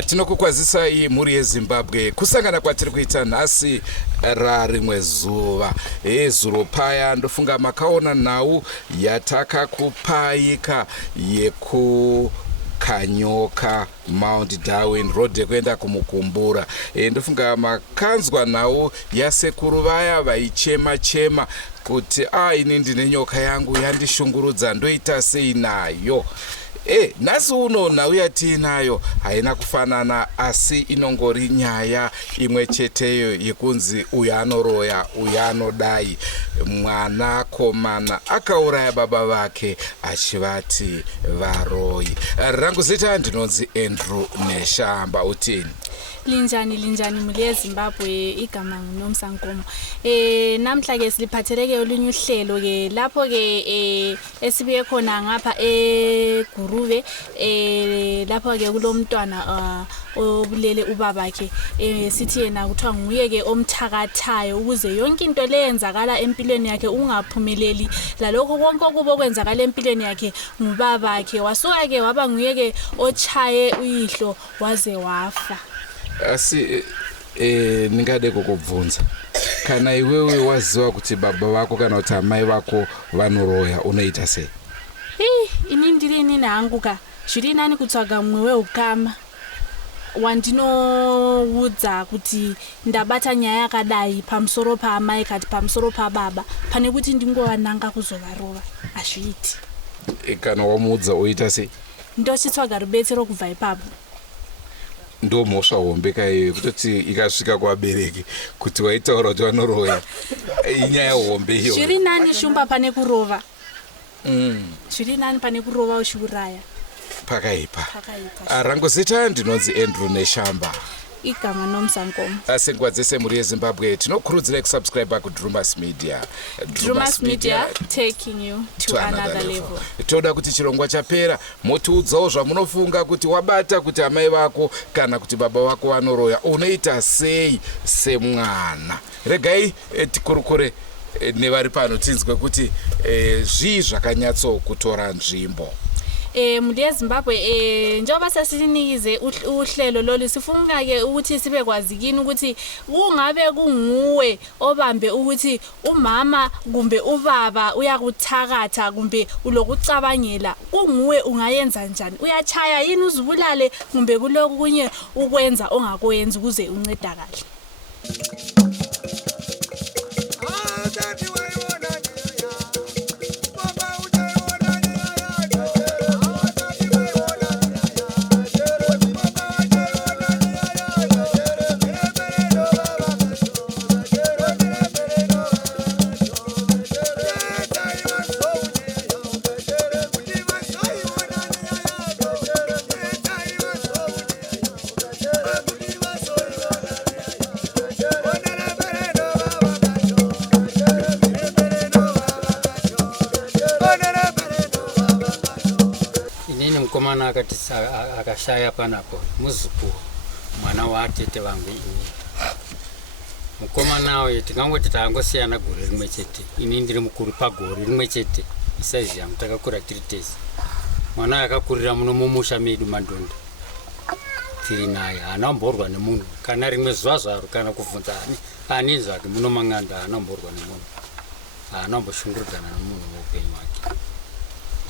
Tinokukwazisai mhuri yeZimbabwe kusangana kwatiri kuita nhasi rarimwe zuva. Zuro paya ndofunga makaona nhau yatakakupaika Kanyoka Mount Darwin road kuenda kumukumbura. Ndofunga makanzwa nhau yasekuru vaya vaichema kuti ini ndine nyoka yangu yandishungurudza ndoita sei nayo. Nhasi uno nhau yatiinayo haina kufanana, asi inongori nyaya imwe cheteyo yekunzi uyu anoroya uyu anodai. Mwana komana akauraya baba vake achivati varoyi. Rangu zita ndinonzi Andrew Neshamba. Utini? Linjani muli yeZimbabwe, igama nguNomsankomo. Namhla ke siliphatheleke olunye uhlelo ke lapho ke esibuye khona ngapha eGuruve, lapho ke kulomntwana obulele ubaba ke, sithi yena kuthiwa nguye ke omthakathayo ukuze yonke into leyenzakala empilweni yakhe ungaphumeleli lalokho konke kubo kwenzakala empilweni yakhe ngubaba yakhe. Wasuka ke waba nguye ke ochaye uyihlo waze wafa. Asi ningade kukubvunza, kana iwewe waziwa kuti baba vako kana kuti amai vako vanoroya unoita sei? Ini ndirini nangu ka zviri nani kutsvaga mumwe weukama wandinoudza kuti ndabata nyaya yakadai pamusoro paamai kati pamusoro pababa pane kuti ndingovananga kuzovarova. Hazviiti. Kana wamuudza oita sei? Ndochitsvaga rubetsero kubva ipapo. Ndo mhosva hombe kaiyo kutoti ikasvika kuvabereki kuti waitaura kuti vanoroya inyaya hombe iyo. Zviri nani shumba pane kurova. Zviri nani pane kurova uchiuraya. Pakaipa. Rangu zita ndinonzi Andrew Neshamba. Igama Nomsankomo. Nguva dzese mhuri yeZimbabwe tinokurudzirai kusubscribe kuDrumas Media. Drumas Media, taking you to another level. Toda kuti chirongwa chapera motiudzawo zvamunofunga kuti wabata kuti amai vako kana kuti baba vako vanoroya unoita sei semwana. Regai tikurukure nevari pano tinzwe kuti zvii zvakanyatso kutora nzvimbo. Muli yeZimbabwe njengoba sesinikize uhlelo lolu sifunga ke ukuthi sibe kwazikini ukuthi kungabe kunguwe obambe ukuthi umama kumbe ubaba uyakuthakatha kumbe ulokucabangela kunguwe ungayenza njani, uyachaya yini uzibulale kumbe kuloko kunye ukwenza ongakwenza ukuze uncedakale. Mukomana akashaya panapo muzukuru mwana watete vangu ini. Mukomana uyu tingangoti tangosiyana gore rimwe chete. Ini ndiri mukuru pagore rimwe chete. Isaizi yangu takakura tiri tese. Mwana akakurira muno mumusha medu Mandondo. Tiri naye hanomborwa nemunhu kana rimwe zuva zvaro kana kubvunza ani zvake muno mang'anda hanomborwa nemunhu. Hanomboshungurudzana nemunhu muupenyu hwake.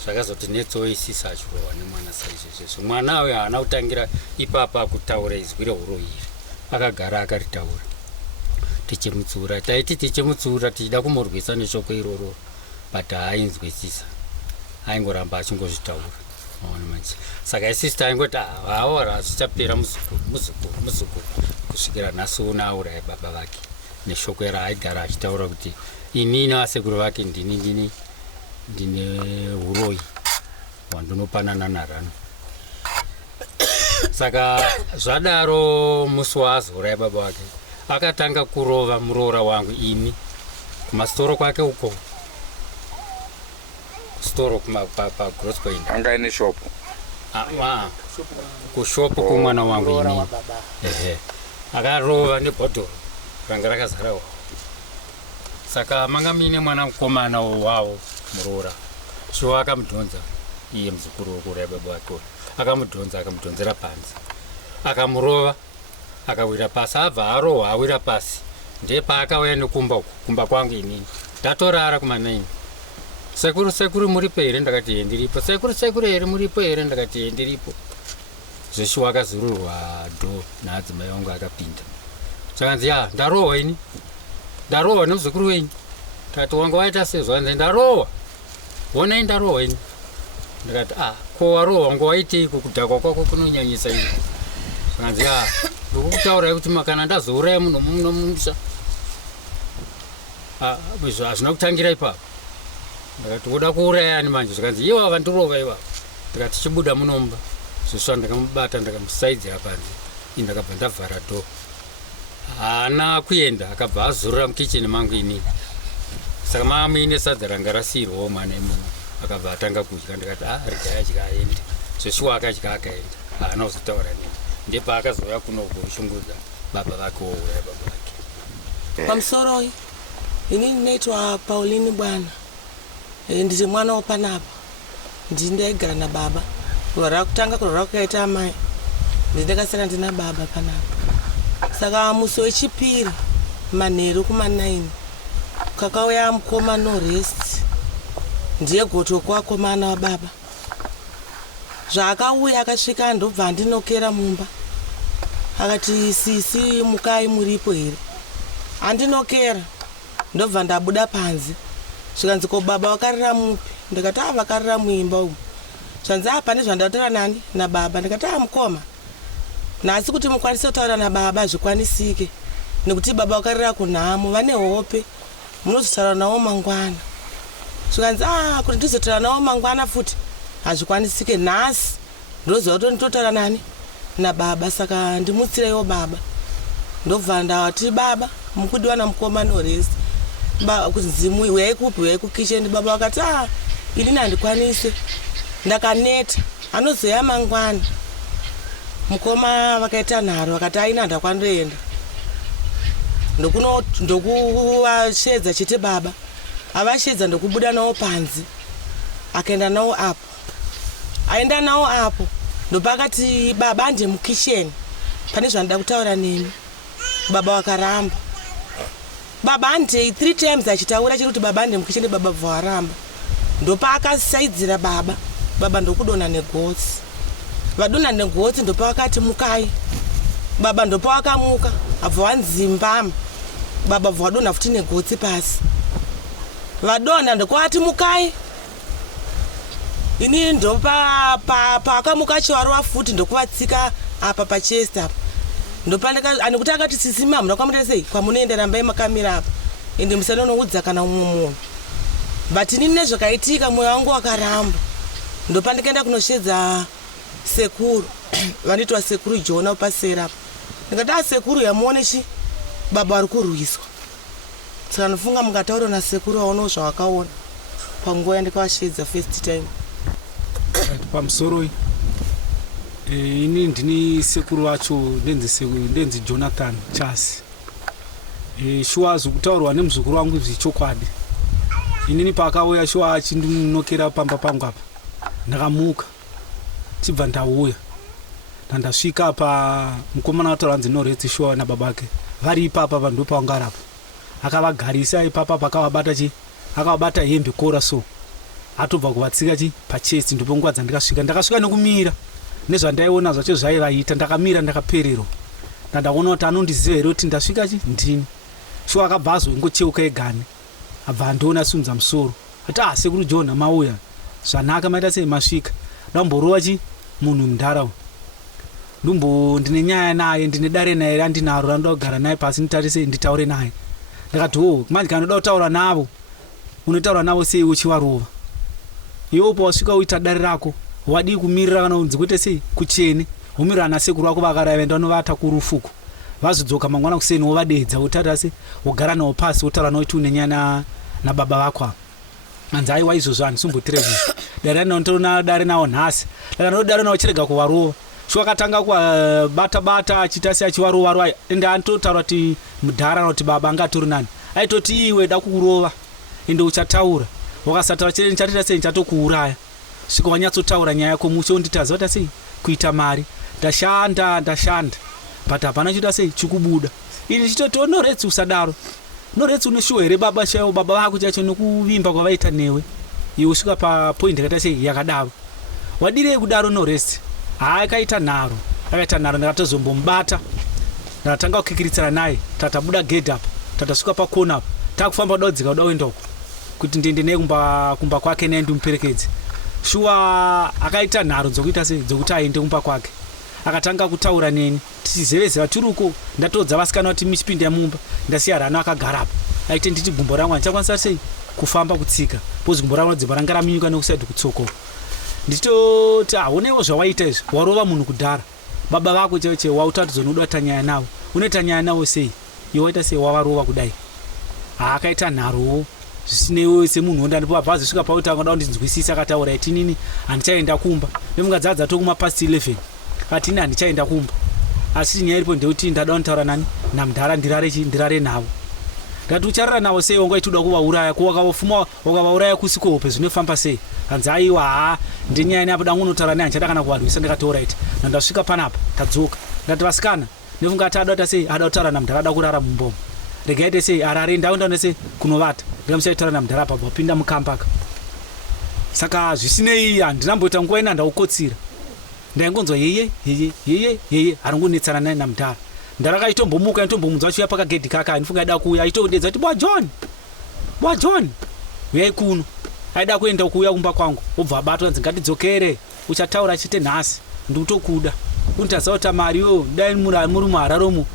Zvakazoti netsoisisa achirohwa nemwana saizvozvo. Mwana uyu haana kutangira ipapa kutaura izwi reuroyiri. Akagara akaritaura. Tichimutsura, taiti tichimutsura tichida kumurwisa neshoko iroro, but haainzwisisa. Aingoramba achingozvitaura. Saka isista aingoti haora hazvichapera muzukuru kusvikira nhasi uno auraya baba vake neshoko raaigara achitaura kuti inini vasekuru vake ndine uroyi wandinopanana narano. Saka zvadaro musi waazouraya baba vake akatanga kurova muroora wangu ini kumasitoro kwake uko storo paGrosspoint anga ine shopu kushopu kumwana wangu ini. Akarova nebhodhoro ranga rakazarawo. Saka manga mine mwana mukomana wawo muroora shuwa akamudhonza iye muzukuru wokuuraya baba vake akamudhonzera panze akamurova akawira pasi, abva arohwa awira pasi, ndepaakauya nekumba uku, kumba kwangu inini ndatorara kuma9. Sekuru muripo here? Ndakati ye ndiripo. Sekuru here muripo here? Ndakati ye ndiripo. Zveshuwa akazururwa dho naadzimai vangu akapinda. Zvakanzi ndarohwa ini, ndarohwa nemuzukuru wenyu. Ndakati wanga waita sezvo? Anzi ndarohwa, honai ndarohwa ini. Ndakati ko warohwa wanga waiteiko? Kudhakwa kwako kunonyanyisa ini. Zvakanzi ndokukutaurai kuti makana ndazouraya munhu muno mumusha hazvina kutangira ipapo. Ndakati woda kuurayani manje? Zvakanzi iwo vandirova iwavo. Ndakati chibuda munomba. Zvesva ndakamubata ndakamusaidzira panze, ndakabva ndavhara dho. Haana kuenda, akabva azurura mukicheni mangu inini. Saka mamuine sadza ranga rasiyirwawo mwana imunhu, akabva atanga kudya. Ndakati regai adya aende. Zveshuwa akadya akaenda, haana kuzotaura neni. Ndepaakazouya kuno kushungudza baba vake wouraya baba vake. Pamusoro ini ndinoitwa Pauline Bwana, ndiri mwana wapanapa, ndindaigara nababa. Kurwara kutanga kurwara kukaita amai, ndakasara ndina baba panapa. Saka musi wechipiri manheru kuma9 kakauya mukoma no rest, ndiye goto kwakomana wababa. Zvaakauya akasvika ndobva ndinokera mumba. Akati sisi mukai muripo here? Andinokera. Ndobva ndabuda panze. Zvikanzi ko baba wakarira mupi? Ndikati vakarira muimba umu. Zvanzi pane zvandatora nani nababa. Ndikati mukoma, nhasi kuti mukwanise kutaura nababa zvikwanisike, nekuti baba wakarira kunhamo, vane hope, munozotaura navo mangwana. Zvikanzi kuti ndizotaura navo mangwana futi hazvikwanisike. Nhasi ndoziva kuti nditotaura nani nababa. Saka ndimutsireiwo baba. Ndobva ndati baba mukudiwana mukoma noresi, kunzimu uyai kupi uyai kukicheni. Baba wakati inini handikwanise, ndakaneta, anozoya mangwana. Mukoma vakaita nharo, vakati aina ndakwandoenda. Ndokuvashedza chete baba, avashedza ndokubuda navo panze, akaenda navo apo. Aenda navo apo ndopakati baba ande mukisheni, pane zvandida kutaura nemi. Baba wakaramba. Baba ande 3 times achitaura chiri kuti baba ande mukisheni, baba bva waramba. Ndopaakasaidzira baba, baba ndokudonha negotsi. Vadonha negotsi ndopavakati mukai. Baba ndopavakamuka, abva wanzimbama. Baba bva wadonha futi negotsi pasi. Vadonha ndokwati mukai. Ini ndopa paakamuka chiwaruwa futi ndokuvatsika apa pachest apa. Ndopanekuti akati sisi mama ndakwamira sei kwamunoenda rambai makamira apa, ende musanonoudza kana umwe munhu. But inini nezvakaitika mwoyo wangu wakaramba. Ndopandikaenda kunoshedza sekuru vanoitwa sekuru Jona pasera apa. Ndikati sekuru yamuone chi baba ari kurwiswa. Saka ndofunga mungataura na sekuru aonawo zvawakaona panguva yandikavashedza first time. Pamusoro ini ndini sekuru wacho ndenzi Jonathan Chasi. Shuwa zvokutaurwa nemuzukuru wangu zvichokwadi. Inini paakauya shuwa achindinokera pamba pangu apa, ndakamuka chibva ndauya ndandasvika pa mukomana wataura anzi Noreti shuwa nababa vake vari ipapa vanhu ndopavangarapo. Akavagarisa ipapa akavabata hembe kora so atobva kuvatsika pachest. Ndipo nguva dzandikasvika nekumira nezvandaiona zvacho zvaivaita, ndakamira ndakapererwa. Ndandaona kuti anondiziva here kuti ndasvika ndini. Shuwa akabva azongocheuka egane, abva andiona sunza musoro ati sekuru Jona mauya zvanaka, maita sei masvika? Ndamborova munhu muntaraunda, ndine nyaya naye, ndine dare naye randinaro randoda kugara naye pasi nditarise nditaure naye. Ndakati manje kana unoda kutaura navo unotaura navo sei uchivarova? Iwo pawasvika uita dare rako wadi kumirira kana unzi kuite sei kuchene, umirira na sekuru wako vakaravaenda vanovata kurufuku, vazodzoka mangwana kuseni wovadedza utarase wogara nawo pasi wotaura nawo kuti une nyaya nababa vako. Anzi aiwa izvozvo handisumbotirei dare nawo dare nawo nhasi, dare nawo chirega kuvarova. Shuwa akatanga kubata achita seachivarova, ende anototaura kuti mudhara kuti baba angatori nani, aitoti iwe da kukurova ende uchataura, wakasataura chete nichatita sei nichatokuuraya. Svika wanyatsotaura nyaya yako mushe unditaza kuti sei kuita mari. ndashanda but hapana chita sei chikubuda ini chitoto noretsi usadaro noretsi unoshuwa here baba chaiwo baba vako chacho nekuvimba kwavaita newe iwe usvika papoint yakaita sei yakadaro wadirei kudaro noresti akaita nharo ndakatozombomubata ndakatanga kukikiritsana naye tatabuda gate apa tatasvika pakona apa takufamba kuda kudzika kuda kuenda uko kuti ndiende naye kumba kwake naye ndimuperekedze shuwa akaita nharo dzokuita sei dzokuti aende kumba kwake akatanga kutaura neni tichizevezera tiri uko ndatodza vasikana kuti michipinda yemumba ndasiya Rano akagara apa aite nditi gumbo rangu handichakwanisa sei kufamba kutsika pozi gumbo rangu dzimba ranga raminyuka nekusaidhi kutsoko nditoti haonewo zvawaita izvi warova munhu kudhara baba vako cheche wautatizo noda tanyaya navo unoita nyaya navo sei iwe waita sei wavarova kudai akaita nharowo zvisineiwo semunhu wondanipa bhazi svika pautanga kuda kundinzwisisa akataura iti nini handichaenda kumba nemungadzadza tokuma past 11 kati ini handichaenda kumba asi nyaya iripo ndeuti ndada kunditaura nani namudhara ndirare navo ndati ucharara navo sei wanga ichida kuvauraya kuwakavafuma wakavauraya kusikope zvinofamba sei hanzi aiwa ndinyaya napo dangu unotaura naye handichada kana kuvarwisa ndikataura iti ndandasvika panapa tadzoka ndati vasikana nefunga ati ada kuita sei ada kutaura namudhara ada kurara mumbomo regaite sei arare ndaunda sei kunovata ndikamuchaitaura namudhara apa wapinda mukambaka saka zvisinei handinamboita nguva ina ndaukotsira ndaingonzwa yeye hari ngunetsana naye namudhara ndara aitombomuka aitombomunzwa achiuya pakagedhi kaka ndifunga aida kuuya aitondedza kuti bwa John uyai kuno aida kuenda kuuya kumba kwangu obva abatwa nzi ngatidzokere uchataura chite nhasi ndikutokuda unitaza kuti mariyo dai muri muhararomo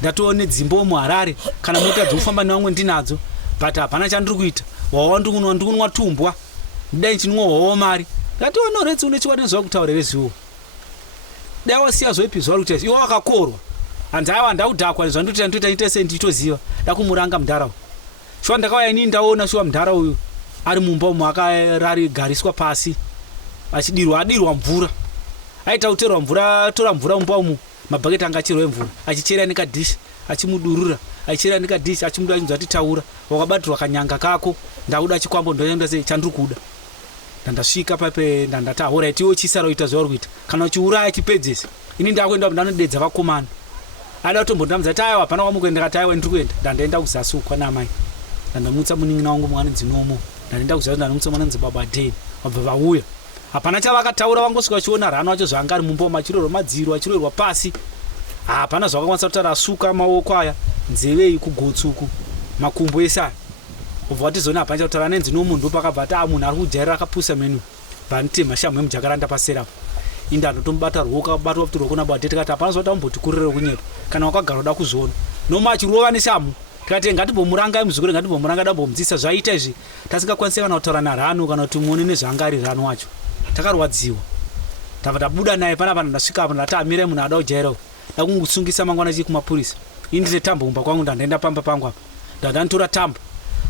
ndatoone dzimbo muharare kana mota dzokufamba nevamwe ndinadzo but hapana chandiri kuita wawa ndikunwa tumbwa ndidai nchinwa wawa mari ndatiwanoretsi unechiwa nezva kutaurire ziwo dai wasiya zvoipi zvari kuti iwo wakakorwa hanzi aiwa ndaudhakwa zvandotita ndoita sei nditoziva dakumuranga mudhara shuwa ndakauya inini ndaona shuwa mudhara uyu ari mumba umo akagariswa pasi adirwa mvura aita kuterwa mvura tora mvura mumba umo mabhaketi anga achirwa mvura achichera nekadhishi achimudurura achichera nekadhishi achimuda achinzwa ati taura wakabatirwa kanyanga kako ndakuda chikwambo ndoenda sei chandiri kuda ndandasvika pape ndandati alright iwo chisara uita zvauri kuita kana uchiuraya chipedzese ini ndakuenda ndanodedza vakomana ada kutombondamudza kuti aiwa hapana kwamukuenda kati aiwa ndiri kuenda ndandaenda kuzasukwa namai ndandamutsa munin'ina wangu mwana dzinomo ndandaenda kuzazi ndanamutsa mwana nzi baba Deni wabva vauya hapana chavakataura vangosvika vachiona Rano wacho zvanga ari mumboma achirorwa madziro achirorwa pasi hapana zvakakwanisa kutaura asuka maoko aya nzeve kugotsuku makumbo ese aya ubva watizona hapana chakutaura nenzinomo ndopakabva ati munhu ari kujairira akapusa menu vanitema shamhu yemujakaranda paserapo indandotomubata ruoko akabatwa kuti ruoko nababa tikati hapana zvati ambotikurire kunyepa kana wakagara uda kuzoona noma achirova neshamhu tikati ngatimbomuranga muzukuru ngatimbomuranga dambomudzisa zvaita izvi tasingakwanisi kana kutaura naRano kana kuti muone nezvanga ari Rano wacho takarwadziwa tabva tabuda naye panapa ndasvika apo ndati amire munhu ada kujairawo dakungusungisa mangwana chii kumapurisa ini ndine tambo kumba kwangu ndandaenda pamba pangu apa ndandanditora tambo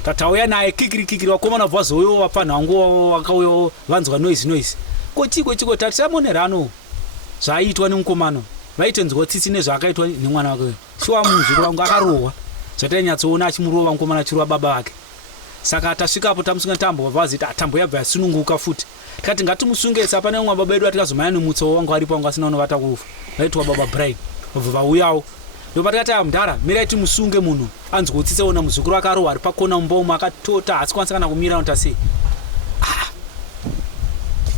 tatauya naye kikiri wakomana bva zoyo wapanhu wangu wakauya vanzwa noise kochiko tati tamone Rano zvaiitwa nemukomano vaitenzwa tsitsi nezvaakaitwa nemwana wake shuwa muzukuru wangu akarohwa zvatainyatsoona achimurova mukomana achirova baba vake saka tasvikapo tamusunga tambo wabva waziti tambo yabva yasununguka futi tikati ngatimusunge sapane umwe baba edu atikazomhanya nemutso wangu aripo wangu asina unovata kufa vaitwa baba Brian wabva vauyawo ndopa tikati mudhara mirai timusunge munhu anzwa kutsitseona muzukuru akarohwa ari pakona mumba umo akatota hasikwanisa kana kumira unotasei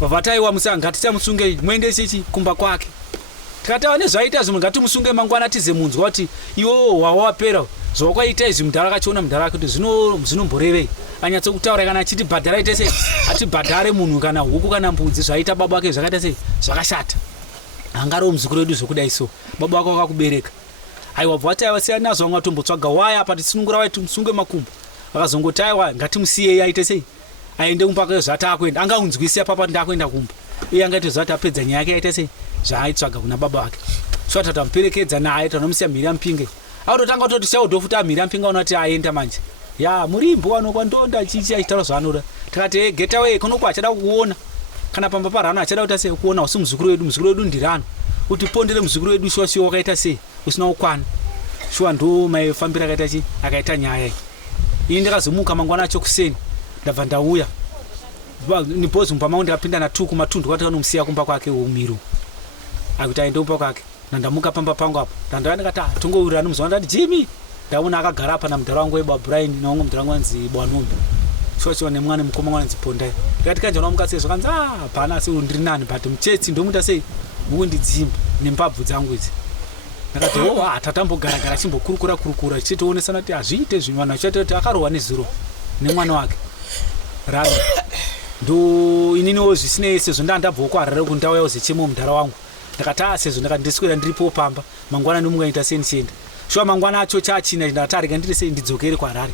vabva taiwa musanga ngatichamusunge muendese kumba kwake tikati ane zvaita zvimwe ngatimusunge mangwana tize munzwa kuti iwo wawapera zvawakaita izvi mudhara akachiona mudhara ake kuti zvinomborevei anyatsokutaura kana achiti bhadhara ite sei atibhadhare munhu kana huku kana mbudzi zvaita baba wake zvakaita sei zvakashata hangariwo muzukuru wedu zvokudai so baba wake wakakubereka aiwa bva wati aiwa nazvo vanga vatombotsvaga waya apa tisunungura wai timusunge makumbo vakazongoti aiwa ngatimusiyei aite sei aende kumba kwake zvati akuenda angaunzwisi apapa ndakuenda kumba iye angaite zvati apedza nyaya yake aite sei zvaaitsvaga kuna baba wake so tatamuperekedza naye tanomusiya Miriam Mpinge autotanga kutoti chaudhofuti Miriam Mpinge unoti aenda manje ya murimbo wanokwa ndonda chichi achitaura zvaanoda tikati geta we konoko achada kukuona kana pamba paRano achada kuita sei kuona usi muzukuru wedu ndirano utipondere muzukuru wedu shuwa wakaita sei usina kukwana shuwa ndo maifambira akaita chi akaita nyaya iyi ndikazomuka mangwana acho kuseni ndabva ndauya nipozi mumba mangu ndikapinda na2 kumatundu kwati kanomusiya kumba kwake umiru akuti aendomba kwake nandamuka pamba pangu apo ndandandikati tongowirira nomuzwa ndati Jimmy ndaona akagara apa namudhara wangu webabrian naumwe mudhara wangu anzi Bwanumbi chocho nemwana mukoma wangu anzi Pondai ndikati kanjona mukasi zvakanzi hapana asi ndiri nani but muchetsi ndomuita sei mukundidzimba nembabvu dzangu idzi ndakati tatambogara chimbokurukura chitoonesana kuti hazviite zvinhu vanhu vachiita kuti akarohwa nezuro nemwana wake rani ndo ininiwo zvisinei sezvo ndandabvawo kuharare kuti ndauya uzechemo mudhara wangu ndakati sezvo ndakandiswera ndiripo pamba mangwana ndomungaita sei ndichienda shuwa mangwana acho chachina ndatarika ndiri sei ndidzokere kuharare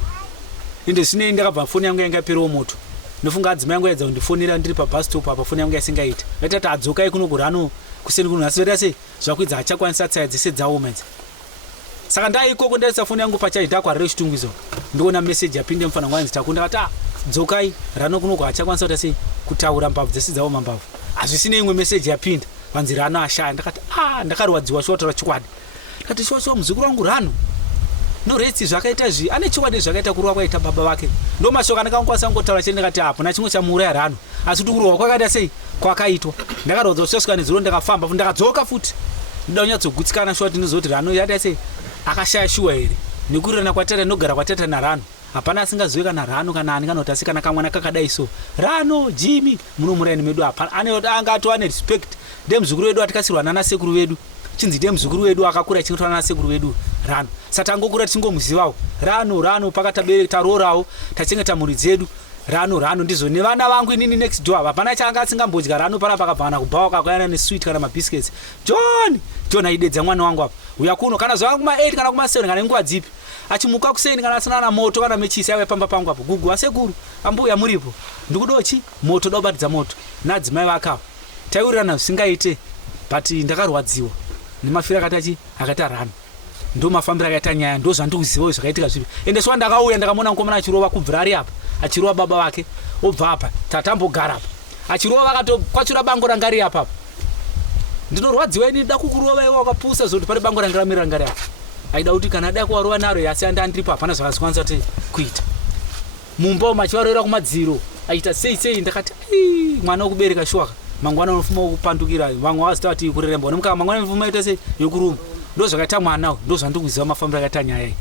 ende zvinei ndakabva foni yangu yanga yaperawo moto ndofunga adzimai yangu yaidza kundifonera ndiri pabus stop apa foni yangu yasingaita ndaitati adzokai kuno kurano kuseni kuno asi verera sei zvakuidza achakwanisa tsaya dzese dzaoma idzi saka ndaikoko ndaisa foni yangu pachaji ndakuharire chitungwizo ndoona meseji yapinde mufanangwa anzi tako ndakati dzokai rano kunoko achakwanisa kuita sei kutaura mbavhu dzese dzaoma mbavhu hazvisine imwe meseji yapinda vanzi rano ashaya ndakati ndakarwadziwa shotaura chikwadi ndakati showa muzukuru wangu rano noretsi zvakaita ane chikwadi zvakaita kurohwa kwaita baba vake ndo mashoko andakangokwanisa kungotaura chete ndakati hapana chimwe chamuuraya rano asi kuti kurohwa kwakaita sei kwakaitwa ndakarodza kusvika nezuro ndakafamba ndakadzoka futi ndida kunyatsogutsikana shuwa kuti ndizoti rano yakaita sei akashaya shuwa here nekurirana kwatata ndogara kwatata narano hapana asingazive kana rano kana ani kanoti asi kana kamwana kakadai so rano Jimmy munomuraini medu hapana anga atova nerespect ndemuzukuru wedu atikasirwa nana sekuru vedu chinzi ndemuzukuru wedu akakura chingotwa nana sekuru vedu rano satangokura tichingomuzivawo rano pakatarorawo tachengeta mhuri dzedu rano ndizo nevana vangu inini next door hapana changa asingambodya rano pana pakabvana kubhawa kakuyana nesweet kana mabiscuits John aidedza mwana wangu apa uya kuno kana zuva kuma8 kana kuma7 kana nguva dzipi achimuka kuseni kana asina na moto kana mechisi yave pamba pangu apo gugu asekuru ambuya muripo ndikudochi moto daubatidza moto nadzimai vakavo taiurirana zvisingaite but ndakarwadziwa nemafiro akati rano ndo mafambiro akaita nyaya ndo zvandikuzivawo zvakaitika zvipi ende swa ndakauya ndakamona mukomana achirova kubvira ari apa achirova baba vake obva apa tatambogara apa achirova vakatokwachura bango ranga riri apa ndinorwadziwa ini da kukurova iwe wakapusa zoti pari bango ranga ramira ranga ri apa aida kuti kana da kuwarova naro asi andandiripo hapana zvakazikwanisa kuti kuita mumba machivarora kumadziro aita sei ndakati mwana wokubereka shwaka mangwana unofuma kupandukira vamwe vazita kuti kureremba nemukaa mangwana mfuma ita sei yokuruma ndo zvakaita mwanawo ndo zvandikuziva mafambiro akaita nyaya iyi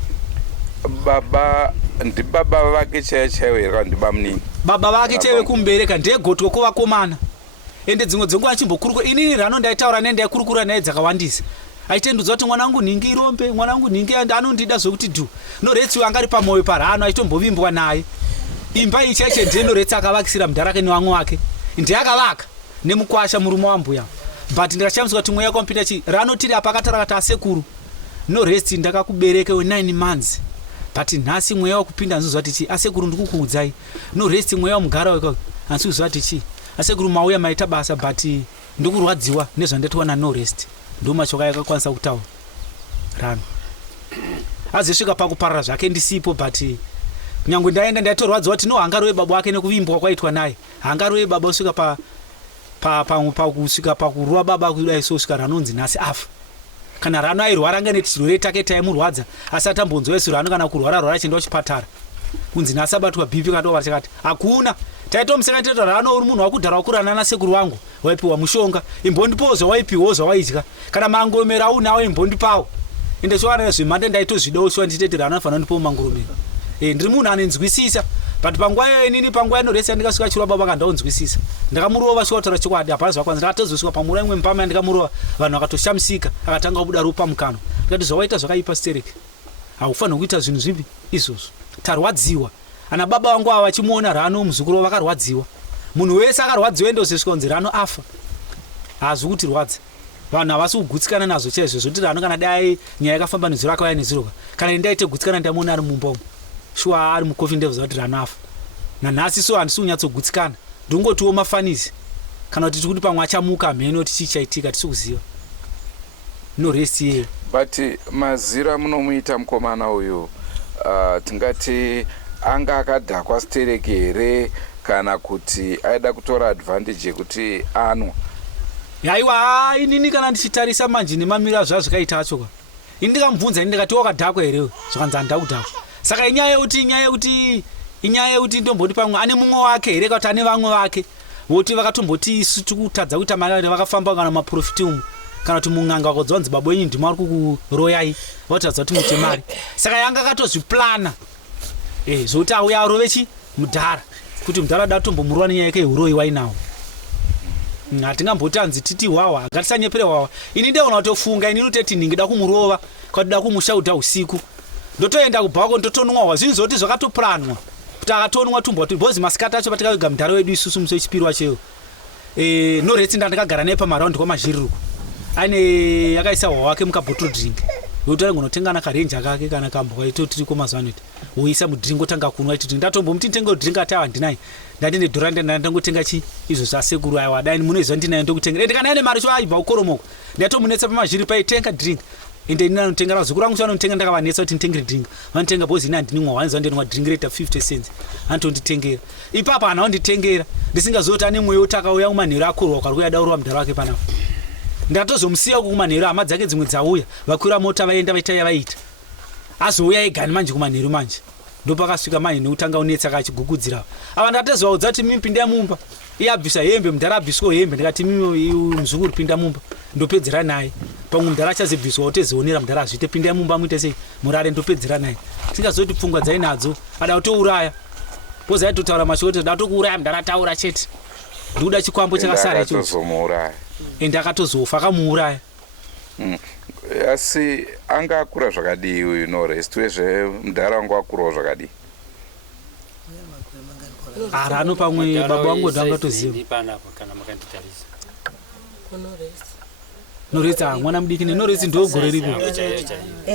baba ndibaba vake chaiwo here kana ndibamunini baba vake chaiwe kumubereka ndegotwe kuvakomana ende dzimwe dzenguva achimbokurukura inini rano ndaitaura naye ndaikurukura naye dzakawandisa aitendudzwa kuti mwana wangu nhingi irombe mwana wangu nhingi anondida zvokuti dhu noretsiwe angari pamwoyo parano aitombovimbwa naye imba iyi chaiche ndenoretsi akavakisira mudharake nevamwe wake ndiakavaka nemukwasha murume wambuya but ndikashamiswa kuti mweya kwampinda chi rano tiri apa akatarakata asekuru noretsi ndakakubereke we9 months but nhasi mweya wakupinda anzozva kuti chi asekuru ndikukuudzai noretsi mweya wamugara weka ansi kuzva kuti chi asekuru mauya maita basa but ndikurwadziwa nezvandatiwana norest ndo mashoko yakakwanisa kutaura rano azisvika pakuparara zvake ndisipo but nyangwe ndaenda ndaitorwadziwa kuti no hangari webaba wake nekuvimbwa kwaitwa naye hangari webaba usvika kusvika pakurwa baba kudai sosvika ranonzi nhasi afa kana rano airwara anga nechirwere take taimurwadza asi atambonzwa yesu rano kana kurwara achienda kuchipatara kunzi nhasi abatwa bhipi katova chakati hakuna taitomusekateta rano uri munhu wakudhara wakurana nasekuru wangu waipiwa mushonga imbondipawo zvawaipiwawo zvawaidya kana mangomero aunawo imbondipawo ende chowana zvemhande ndaitozvidawo shuwa nditete rano anofanira ndipawo mangoromero ndiri munhu anonzwisisa but panguva iyo inini panguva inoresa ndikasvika chirwa baba kandaunzwisisa ndakamurova shuwa kutaura chikwadi hapana zvakwanza ndakatozosvika pamura imwe mpama yandingamurova vanhu vakatoshamisika akatanga kubuda ropa mukano ndikati zvawaita zvakaipa stereki haufanira kuita zvinhu zvipi izvozvo tarwadziwa ana baba vangu ava vachimuona rano muzukuru vakarwadziwa munhu wese akarwadziwa endozosvika kunzi rano afa hazvi kuti rwadza vanhu havasi kugutsikana nazvo chaizvo zvoti rano kana dai nyaya yakafamba nezuro akauya nezuroka kana ndaite gutsikana ndamuona ari mumba umu shuwa ari mukofi ndebva kuti rano afa nanhasi so handisi kunyatsogutsikana ndingotiwo mafanizi kana kuti tikuti pamwe achamuka mheno kuti chii chaitika tisi kuziva noresti yeye but mazira munomuita mukomana uyu tingati anga akadhakwa stereki here kana kuti aida kutora advantage yekuti anwa yaiwa inini kana ndichitarisa manje nemamira zvazvikaita achoka ini ndikamubvunza ini ndikati wakadhakwa here zvakanzi handakudhakwa saka inyaya yekuti ndomboti pamwe ane mumwe wake here kana kuti ane vamwe vake voti vakatomboti isu tikutadza kuita mari vakafamba kana maprofiti umu kana kuti mung'anga wakodzonzi baba wenyu ndimo ari kukuroyai vataudza kuti muite mari saka yanga akatozviplana zvokuti auya arove mudhara kuti mudhara ada kutombomurova nenyaya yake yeuroi wainawo hatingamboti hanzi titi hwawa ngatisanyepere hwawa ini ndeona kutofunga ini noteti ndingida kumurova kwatida kumushaudha usiku ndotoenda kubhako ndotonwa hwa zvinhu zoti zvakatoplanwa kuti akatonwa tumbwa bhozi masikati acho patikavega mudhara wedu isusu musi wechipiri wacheyo noreti ndandakagara naye pamaraundi kwamazhiriruko aine yakaisa hwa wake mukabhottle drink yokuti aingonotengana karenji akake kana kambwa itotiri kwamazuva anoti woisa mudhirink otanga kunwa ititi ndatombomuti nditenge udhirink ati awa ndinayi ndandine dhora ndandangotenga izvo zvasekuru aiwa dai munoiziva ndinayo ndokutengera ende kana ane mari choaibva ukoromoka ndatomunetsa pamazhiri paitenga drink ende ini anotenga vazukuru vangu vanonitenga ndakavanetsa kuti nditengere drink vanotengera bhozi ini handinimwa wanziva ndinwa drink reta 50 cents anotonditengera ipapo hana onditengera ndisingazoti ane mweya kuti akauya kumanheru akorwa kwari daurwa mudhara wake panapo ndatozomusiya kumanheru hama dzake dzimwe dzauya vakwira mota vaenda vaita vaita azouya egani manje kumanheru manje ndopakasvika manje nekutanga unetsa kachigugudzira ava ndatozovaudza kuti mimi pinda mumba iye abvisa hembe mudhara abviswawo hembe ndikati mimi muzukuru pinda mumba ndopedzera naye pamwe mudhara achazibviswa utezionera mudhara azviite pinda mumba muite sei murare ndopedzera naye tingazoti pfungwa dzainadzo ada kutouraya poza aitotaura mashoko kuti ada kutokuuraya mudhara ataura chete ndikuda chikwambo chakasara ichocho ende akatozofa akamuuraya asi anga akura zvakadii uyu norest uyezve mudhara wangu akurawo zvakadii arano pamwe baba wangu ndangatoziva noresi mwana mudiki nenoresi ndogore ripi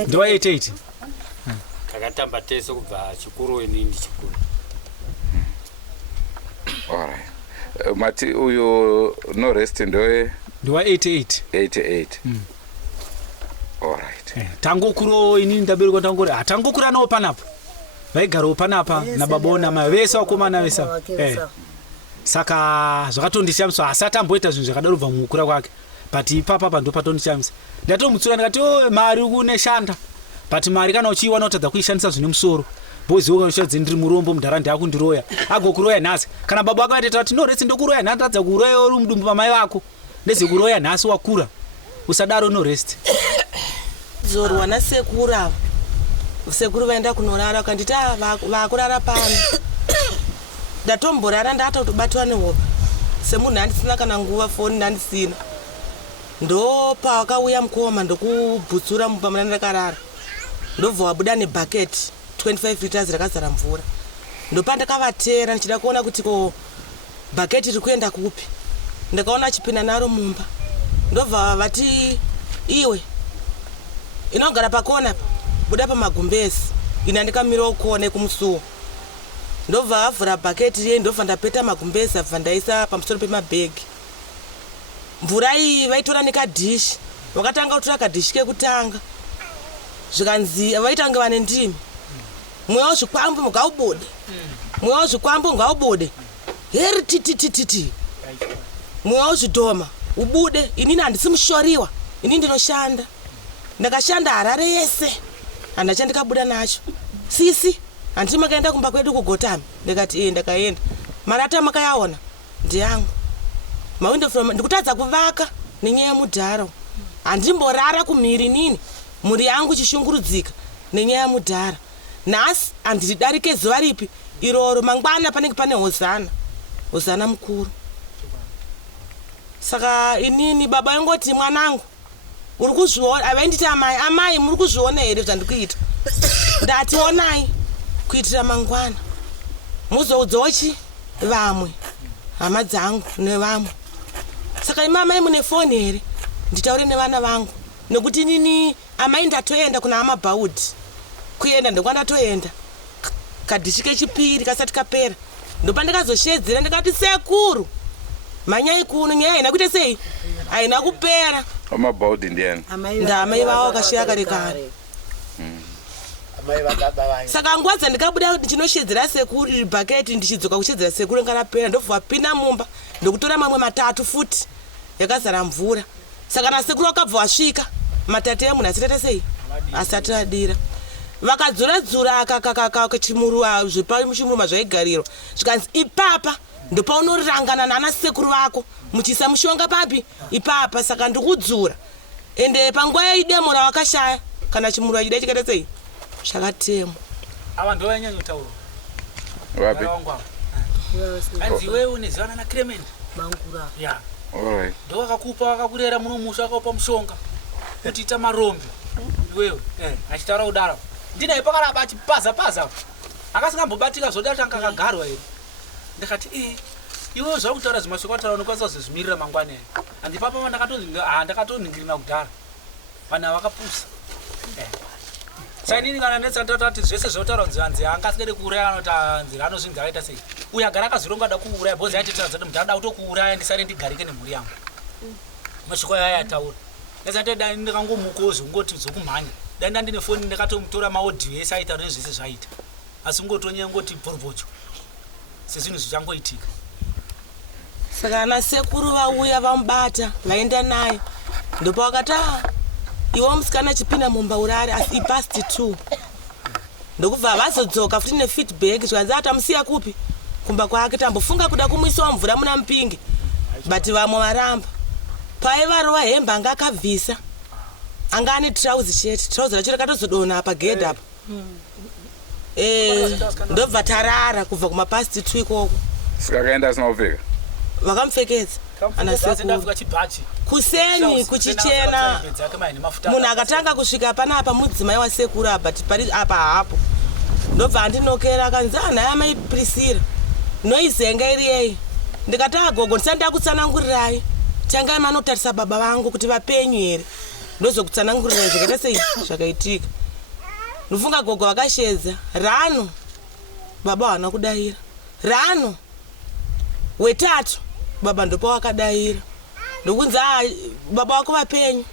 ndowa 88 takatamba tese kubva chikuru ini ndichikuru alright mati uyu norest ndowa 88 alright tangokuro ini ndaberekwa tangori tangokura nawo panapo vaigarawo panapa nababa namai vese vakomana vese saka zvakatondishamisa asati amboita zvinhu zvakadaro kubva mukukura kwake but ipapa ndopatondishamisa ndatomutsura ndikati mari kuneshanda but mari kana uchiiwana utadza kuishandisa zvine musoro bhozi wokanoshandze ndiri murombo mudhara ndiakundiroya agokuroya nhasi kana baba wako vateta kuti noresi ndokuroya nhasi tadza kuroya uri mudumbu pamai vako ndezekuroya nhasi wakura usadaro norest zorwa nasekuru ava sekuru vaenda kunorara vakanditi vakurara pano ndatomborara ndatotobatwa nehope semunhu handisina kana nguva foni ndandisina ndopavakauya mukoma ndokubhutsura mumba muna ndakarara ndobva wabuda nebhaketi 25 liters rakazara mvura ndopandakavatera ndichida kuona kuti ko bhaketi riri kuenda kupi ndakaona achipinda naro mumba ndobva vati iwe inogara pakona buda pamagumbezi ina ndikamirawo kone kumusuwo ndobva avhura bhaketi riye ndobva ndapeta magumbezi abva ndaisa pamusoro pemabhegi mvura iyi vaitora nekadhishi vakatanga kutora kadhishi kekutanga zvikanzi vaitanga vane ndimi mweya wozvikwambo ngaubude mweya wozvikwambo ngaubude heri tititititi mweya wozvidhoma ubude inini handisi mushoriwa ini ndinoshanda ndakashanda harare yese handachandikabuda nacho sisi handiti makaenda kumba kwedu kugotami ndikati ndakaenda marata makayaona ndiyangu mawindofrom ndikutadza kuvaka nenyaya yemudhara handimborara kumhiri nini mhuri yangu chishungurudzika nenyaya yemudhara nhasi handidarike zuva ripi iroro mangwana panenge pane hozana mukuru saka inini baba yangoti mwanangu uri kuzviona avainditi amai muri kuzviona here zvandikuita ndati onai kuitira mangwana muzoudzochi vamwe hama dzangu nevamwe saka imamai mune foni here nditaure nevana vangu nekuti nini amai ndatoenda kuna amabhaudhi kuenda ndokwandatoenda kadhishi kechipiri kasati kapera ndopandikazoshedzera ndikati sekuru manyai kuno nyaya haina kuita sei haina kupera amabhaudhi ndiani ndamai vavo vakashiya kare kare saka nguva dzandikabuda ndichinoshedzera sekuru iri bhaketi ndichidzoka kushedzera sekuru ngarapera ndobva wapinda mumba ndokutora mamwe matatu futi yakazara mvura saka nasekuru wakabva wasvika matatu emunhu asitata sei asati adira vakadzura-dzura chimurwa zvepamuchimuruma zvaigarirwa zvikanzi ipapa ndopaunorangana nana sekuru vako muchiisa mushonga papi ipapa saka ndikudzura ende panguva yaidemora wakashaya kana chimuro chidai chikaita sei chakatemwa. ava ndo vanyanya kutaura Wapi? anzi iwewe unezivana na Clement Mangura. ya Alright. ndo wakakupa wakakurera muno musha wakaupa mushonga kuti ita marombe iwewe achitaura kudaro ndinaye pakaraba achipaza akasingambobatika zoda tanga akagarwa iri ndikati iwewe zva kutaura zvimashoko ataura unokwanisa kuzozvimirira mangwana ere handipapa ndakatoningirina kudhara vanhu vakapusa sainini kana netsatati zvese zvotaura kunzi hanzi angasingade kuuraya anoti nzira anozvinzi akaita sei uyo agara akazironga ada kuuraya bhozi yachitaradza kuti mutanda kutokuuraya ndisare ndigarike nemhuri yangu mashoko aya yataura nesati dai ndikangomukozo ngoti zokumhanya dai ndandine foni ndakatomutora maaudio ese aitaura nezvese zvaita asi ngotonyanya ngoti bhorobhocho sezvinhu zvichangoitika. Saka ana sekuru vauya vamubata vaenda naye ndopa wakati iwe musikana chipinda mumba urare asi ipast 2 ndokubva vazodzoka futi nefeedback zvikanzi atamusiya kupi kumba kwake tambofunga kuda kumuisawo mvura muna mupingi but vamwe varamba paivarova hembe anga akabvisa anga ane trousi chete trousi racho rakatozodonha apa gedhe apa ndobva tarara kubva kumapast 2 ikoko Sikakaenda asina kupfeka. vakamupfekedza ana sekuru kuseni kuchichena munhu akatanga kusvika panapa mudzimai wasekuru apa pari apa hapo ndobva andinokera akanzi nhaya mai Priscilla noizenga iri yei ndikati agogo ndisanda kutsanangurirai tangai manotarisa baba vangu kuti vapenyu here ndozokutsanangurirai zvakaita sei zvakaitika ndofunga gogo vakashedza rano baba haana kudayira rano wetatu baba ndopa wakadayira ndokunzi baba wako vapenyu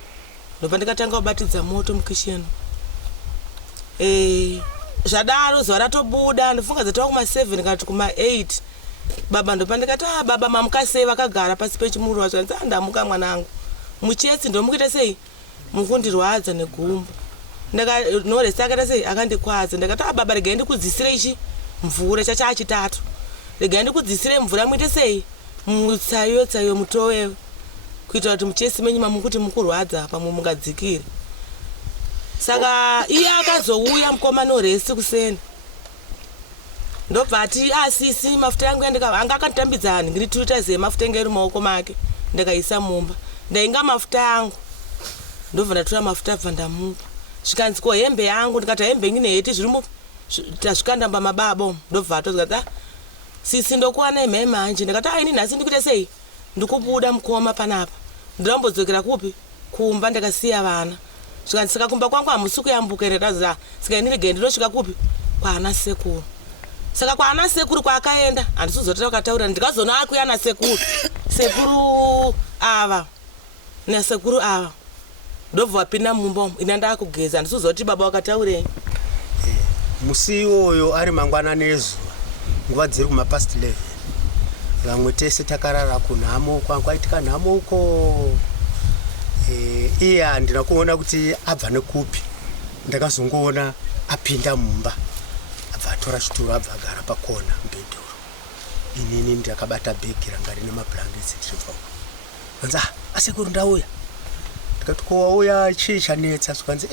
ndopa ndikatanga kubatidza moto mukisheni zvadaro zuva ratobuda ndofunga dzatova kuma7 kana kuma8 baba ndopa ndikati baba mamukasei vakagara pasi pechimuro wacho kanzi ndamuka mwanangu muchetsi ndomukuita sei mukundirwadza negumbo noresi akaita sei akandikwadza ndikati baba regai ndikudzisire ichi mvura chachachitatu regai ndikudzisire mvura muite sei mutsayo mutowewe kuitira kuti muchesi menyu mamukuti mukurwadza pamwe mungadzikire. Saka iye akazouya mukoma noresi kuseni ndobva ati asisi mafuta yangu anga akanditambidza ngiri turitaze mafuta yangu eri mumaoko make ndikaisa mumba ndainga mafuta yangu ndobva ndatora mafuta bva ndamupa zvikanzi ko hembe yangu ndikati hembe ngine heti zvirimo tasvika ndamba mababa ndobva atozikati sisi ndokuwana hembe manje ndikati ini nhasi ndikuita sei ndikubuda mukoma panapa ndirambodzokera kupi kumba ndakasiya vana zvikanzi saka kumba kwangu hamusi kuyambuka ere taziva saka ini regai ndinosvika kupi kwaana sekuru saka kwaana sekuru kwaakaenda handisizotera kutaura ndikazoona akuya nasekuru sekuru ava nasekuru ava ndobva wapinda mumba ina ndakugeza handisizoti baba wakataurei musi iwoyo ari mangwanani ezuva nguva dziri kumapast 11 vamwe tese takarara kunhamo kwaitika nhamo uko iye handina kuona kuti abva nekupi ndakazongoona apinda mumba abva atora chituro abva agara pakona mbedhuro inini ndakabata bhegi ranga rine mablankets ndiripa kanzi asekuru ndauya ndikati kowauya chii chanetsa zvikanzi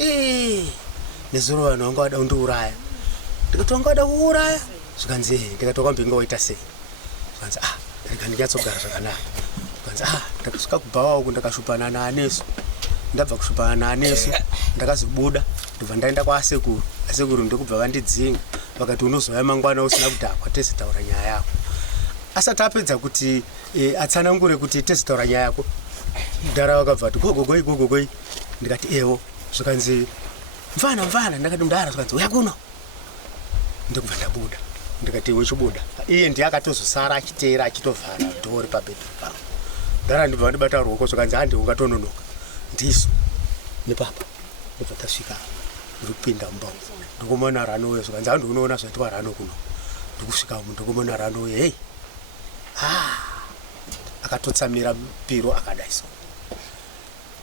nezuro vanhu vanga vada kundiuraya ndikati vanga vada kuuraya zvikanzi ndikati wakwambinga waita sei zvikanzi rega ndinyatsogara zvakanaka zvikanzi ndakasvika kubva uku ndakashupana naanesu ndabva kushupana naanesu ndakazobuda ndobva ndaenda kwaasekuru asekuru ndokubva vandidzinga vakati unozouya mangwana usina kudhakwa tese taura nyaya yako asati apedza kuti atsanangure kuti tese taura nyaya yako mudhara wakabva ati gogogoi ndikati ewo zvikanzi mvana ndakati mudhara zvikanzi uya kuno ndokubva ndabuda ndikati wechibuda iye ndiye akatozosara achiteera achitovhara dhori pabhedhuru pangu ndara ndibva ndibata ruoko zvikanzi handi ungatononoka ndiso nepapa ndobva tasvika ndikupinda mumba ndokumona ranoyo zvikanzi handi unoona zvaitwa rano kuno ndikusvika umu ndokumona ranoyo hei akatotsamira piro akadaiso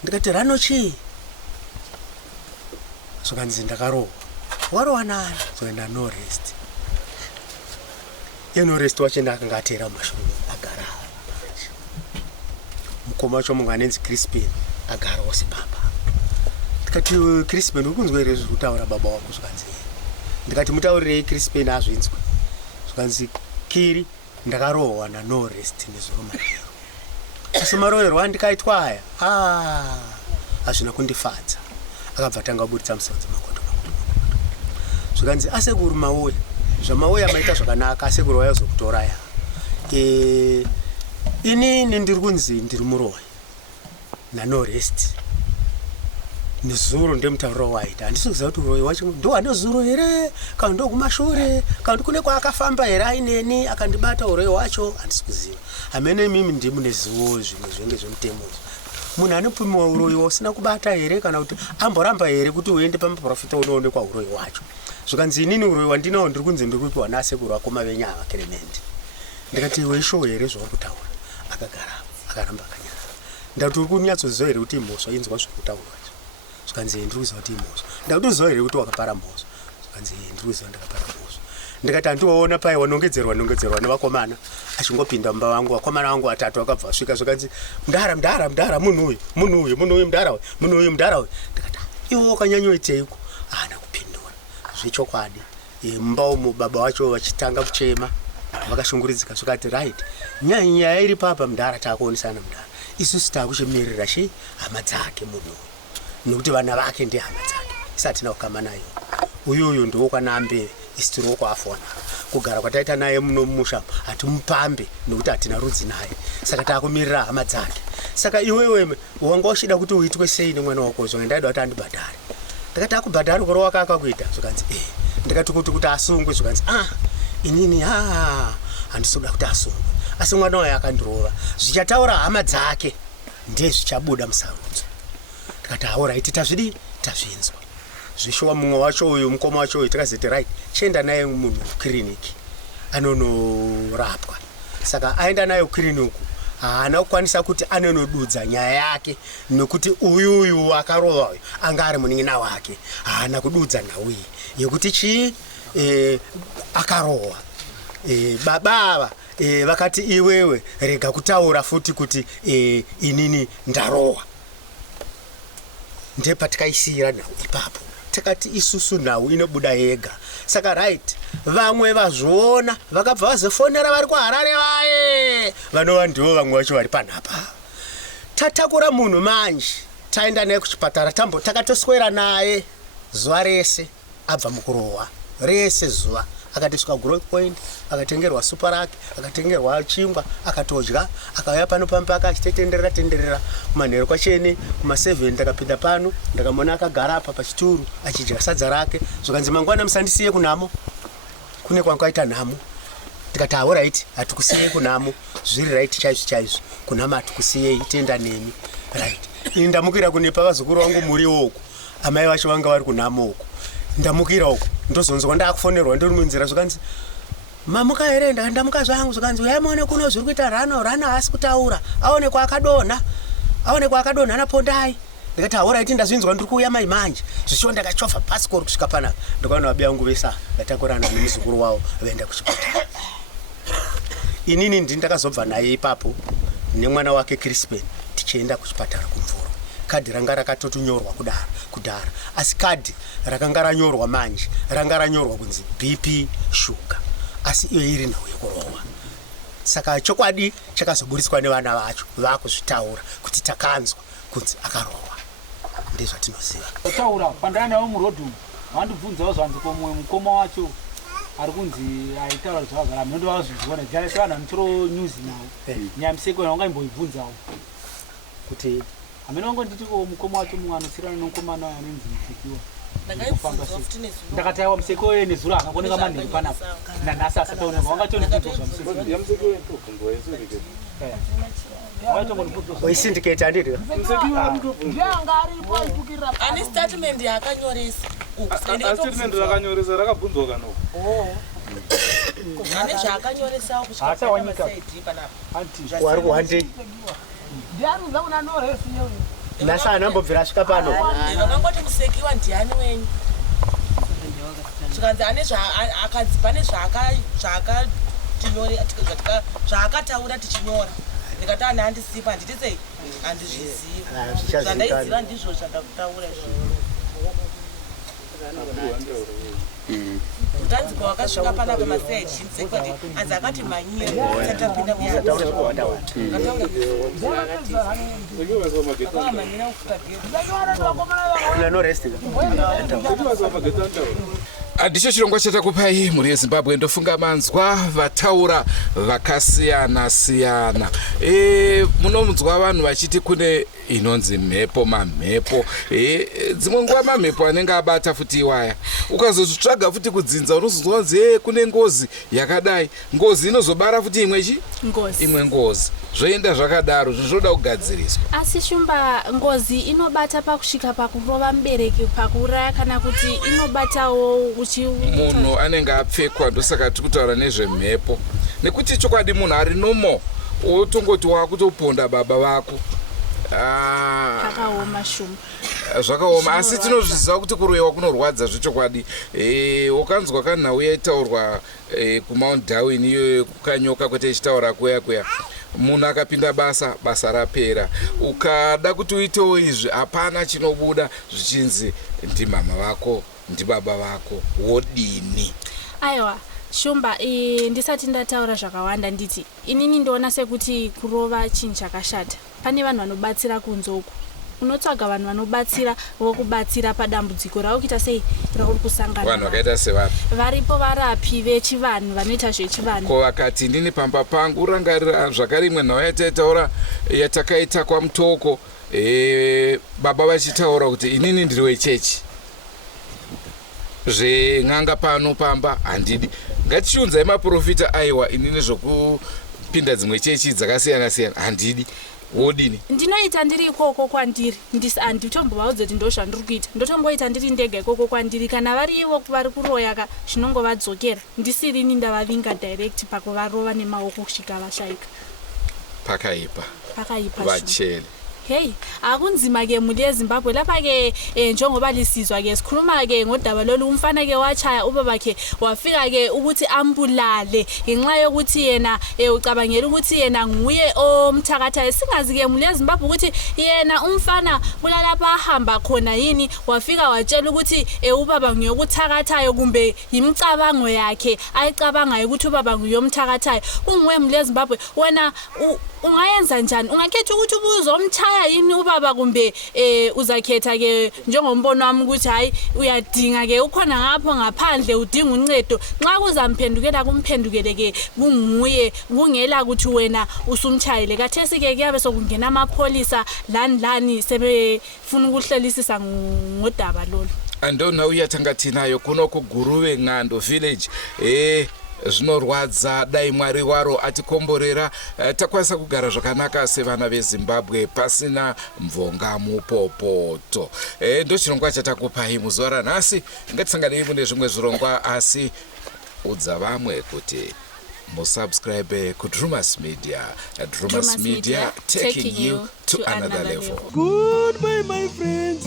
ndikati rano chii zvikanzi ndakarohwa warohwa nani zvoenda no rest no rest wacho ndakanga atera mumashure agara mukoma wacho munhu anenzi Crispin agara wose papa ndikati Crispin uri kunzwa here zviri kutaura baba wako? Zvikanzi ndikati mutaurirei Crispin azvinzwa. Zvikanzi Kiri ndakarohwa naNo Rest nezuro marero. Asi marohero andikaitwa aya hazvina kundifadza. Akabva atanga kubuditsa musodzi makoto. Zvikanzi asekuru Mauya, zvamauya maita zvakanaka, asekuru vayazokutoraya. Inini ndiri kunzi ndiri muroyi naNo Rest nezuro ndemutauro waita. Handisi kuziva kuti uroyi wacho ndo ane zuro here kana ndo kumashure kana kuti kune kwaakafamba here aineni akandibata uroyi wacho, handisi kuziva. Hamene mimi ndimu nezivo zvimwe zvenge zvemutemo. Munhu anopumiwa uroyi usina kubata here kana kuti amboramba here kuti uende pamaprofita unoonekwa uroyi wacho. Zvikanzi inini uroyi wandinawo ndiri kunzi ndiri kupiwa nasekuru akoma venyava Clement. Ndikati iwe ishowo here zvawakutaura? Akagara akaramba akanyara. Ndati uri kunyatsoziva here kuti mhosva inzwa zviri kutaurwa? Zvikanzi ndiri kuziva kuti imhosva. Ndakati uziva here kuti wakapara mhosva? Zvikanzi ndiri kuziva ndakapara mhosva. Ndikati handiwaona pai wanongedzerwa nevakomana achingopinda mumba wangu, vakomana vangu vatatu vakabva vasvika. Zvikanzi mudhara munhu uyu mudhara uyu. Ndikati iwe wakanyanyoiteiko? Haana kupindura. Zvechokwadi mumba umu baba vacho vachitanga kuchema vakashunguridzika. Zvikati right, nyaya iri papa mudhara taakuonesana mudhara, isusu taakuchimirira hama dzake munhu uyu nokuti vana vake ndi hama dzake. Isatina kukama nayo. Uyuyu ndiwo kwanambe isi tiri kwafona. Kugara kwataita naye muno mumusha hatimupambe nokuti hatina rudzi naye. Saka taakumirira hama dzake. Saka iwewe wanga uchida kuti uitwe sei nemwana wako? Zvanga ndaida kuti andibhadhare. Ndikati akubhadhara ukoro wake akakuita? Zvikanzi ndikati kuti asungwe. Zvikanzi inini handisi kuda kuti asungwe, asi mwana waye akandirova. Zvichataura hama dzake ndezvichabuda musarudzo. Ndikati alright, tazvidi tazvinzwa. Zvishowa mumwe wacho uyu mukoma wacho uyu tikaziti right, chienda naye munhu kukiriniki anonorapwa. Saka aenda naye kukiriniki haana kukwanisa kuti anonodudza nyaya yake nokuti uyuyu akarova uyu anga ari munin'ina wake. Haana kududza nhau iyi yekuti akarohwa. Baba vakati iwewe rega kutaura futi kuti inini ndarohwa. Ndepatikaisira nhau ipapo. Takati isusu nhau inobuda yega. Saka right, vamwe vazviona vakabva vazofonera vari kuHarare vaye vanova ndivo vamwe vacho vari panhapa. Tatakura munhu manje, taenda naye kuchipatara, takatoswera naye zuva rese abva mukurohwa rese zuva. Akatisvika Growth Point, akatengerwa supa rake, akatengerwa chingwa, akatodya, akauya pano pambaka achitenderera kumanheru kwachene kuma7 ndakapinda pano ndakamona akagara apa pachituru achidya sadza rake. Zvikanzi mangwana musandisiye kunhamo, kune kwakaita nhamo. Ndikati alright, hatikusiyei kunhamo, zviri right chaizvo kunhamo hatikusiyei, tenda nemi right. Ini ndamukira kunepa vazukuru vangu muriwo uku, amai vacho vanga vari kunhamo uku. Ndamukira uko ndozonzwa ndakufonerwa ndiri munzira. Zvikanzi mamuka here? Ndamuka zvangu. Zvikanzi uyai muone kuno zviri kuita rana haasi kutaura, aone kwaakadonha napondai. Ndikati alright, ndazvinzwa ndiri kuuya mai manje. Zvichiwa ndakachovha pasiporo kusvika panapa ndikaona vabe vangu vese vatakurana nemuzukuru wavo vaenda kuchipatara. Inini ndakazobva naye ipapo nemwana wake Crispin tichienda kuchipatara kumvuro. Kadhi ranga rakatotunyorwa kudhara, asi kadhi rakanga ranyorwa manje ranga ranyorwa kunzi BP shuga, asi iyo iri nhau yekurohwa. Saka chokwadi chakazoburiswa nevana vacho vakuzvitaura kuti takanzwa kunzi akarohwa. Ndezvatinoziva. Taura pandana nawo murodhu vandibvunzawo zvanzi komwe mukoma wacho ari kunzi aitaura zvakagara minondo vazvizvona jarese vanhu vanotoro news nawo nyamiseko wangaimboibvunzawo kuti amene wangu nditiko mukoma wacho mumwe anosiyana nomukomana anonzi Msekiwa. Ndakati awa Msekiwa yeye nezuro akakoneka manheru panapa nanhasi asataoneka. Wangachonibvunzwa waisindicate andiri ani statement yakanyoresa statement rakanyoresa rakabvunzwa kano ane zvakanyoresawo kusvika panapa wari kuhande ndiani uzakuna noresi yewe nasa anambobvira asvika pano vakangoti Musekiwa ndiani wenyu zvikanzi ane akanzi pane zvaakataura tichinyora. Ndikati ani handisipa handiti sei handizviziva zvandaiziva ndizvo zvandakutaura izvozvo. utanziko wakasvika panapa masai achinze kuti anzi akati manyira tatapinda ndicho chirongwa chatakupai mhuri yezimbabwe ndofunga manzwa vataura vakasiyana-siyana. Munomunzwa vanhu vachiti kune inonzi mhepo mamhepo. Dzimwe nguva mamhepo anenge abata futi iwaya, ukazozvitsvaga futi kudzinza unozonzwa kunzi kune ngozi yakadai, ngozi inozobara futi imwe ngozi zvoenda zvakadaro, zvozoda kugadziriswa. Asi Shumba, ngozi inobata pakusvika pakurova mubereki, pakuuraya, kana kuti inobatawo munhu anenge apfekwa. Ndosaka tiri kutaura nezvemhepo, nekuti chokwadi munhu ari nomo wotongoti wakutoponda baba vako zvakaoma Shumba, zvakaoma. Asi tinozviziva kuti kuroyiwa kunorwadza zvechokwadi. Wakanzwa kanhau yaitaurwa kuMount Darwin, iyo kukanyoka kwete ichitaura kuya munhu akapinda basa rapera. Ukada kuti uitewo izvi hapana chinobuda zvichinzi ndimama vako ndibaba vako, wodini? Aiwa Shumba, ndisati ndataura zvakawanda nditi inini ndoona sekuti kurova chinhu chakashata. Pane vanhu vanobatsira kunzoku, unotsvaga vanhu vanobatsira vokubatsira padambudziko raukita sei rauri kusangana. Vanhu vakaita sevapi? Varipo varapi vechivanhu vanoita zvechivanhu. Ko vakati ndini pamba pangu urangarira zvakare imwe nhau yataitaura yatakaita kwaMutoko, baba vachitaura kuti inini ndiri wechechi, zven'anga pano pamba handidi. Ngatichiunzai maprofita. Aiwa, inini zvokupinda dzimwe chechi dzakasiyana-siyana handidi. Wodini? Ndinoita ndiri ikoko kwandiri, handitombovaudza kuti ndozvandiri kuita, ndotomboita ndiri ndega ikoko kwandiri. Kana varivo vari kuroya zvinongovadzokera, ndisirini ndavavinga direct pakuvarova nemaoko kusvika vashayika. Pakaipa vachele. Hey, akunzima ke mhuri yeZimbabwe lapha ke njengoba lisizwa ke sikhuluma ke ngodaba lolu. Umfana ke wachaya ubaba ke wafika ke ukuthi ambulale ngenxa yokuthi yena ucabangela ukuthi yena nguye omthakathayo. Singazi ke mhuri yeZimbabwe ukuthi yena umfana kulalapha ahamba khona yini wafika watshela ukuthi ubaba nguyokuthakathayo, kumbe yimicabango yakhe ayicabangayo ukuthi ubaba nguyomthakathayo. Unguwe mhuri yeZimbabwe, wena ungayenza njani? Ungakhetha ukuthi ubuzomthaya yini ubaba, kumbe uzakhetha ke njengombono wami ukuthi hayi uyadinga ke ukhona ngapho ngaphandle udinga uncedo, nxa kuzamphendukela kumphendukele ke kunguye, kungela ukuthi wena usumthayile. Kathesi ke kuyabe sokungena amapholisa lani sebefuna ukuhlelisisa ngodaba lolu. Andona uyatangatinayo kuno kuGuruve Ng'ando village. Zvinorwadza. Dai Mwari waro atikomborera takwanisa kugara zvakanaka sevana veZimbabwe pasina mvonga mupopoto. Ndo chirongwa chatakupai muzuva ranhasi. Ngatisanganei mune zvimwe zvirongwa, asi udza vamwe kuti musubscribe kuDrumas Media. Drumas Media, taking you to another level. Goodbye my friends,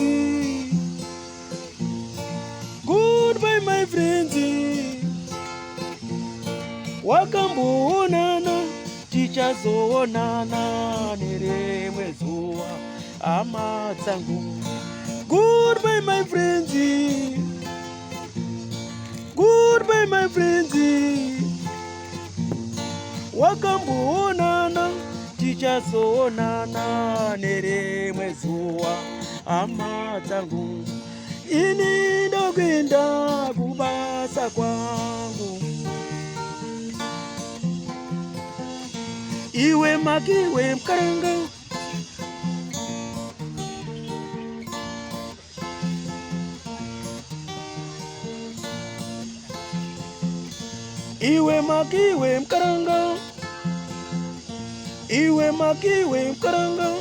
goodbye my friends. Wakamboonana tichazoonana nerimwe zuva, hama dzangu. Goodbye my friends, goodbye my friends. Wakamboonana tichazoonana nerimwe zuva, hama dzangu. Ini ndokwenda kubasa kwangu, iwe makiwe mkaranga. Iwe makiwe mkaranga, iwe makiwe mkaranga.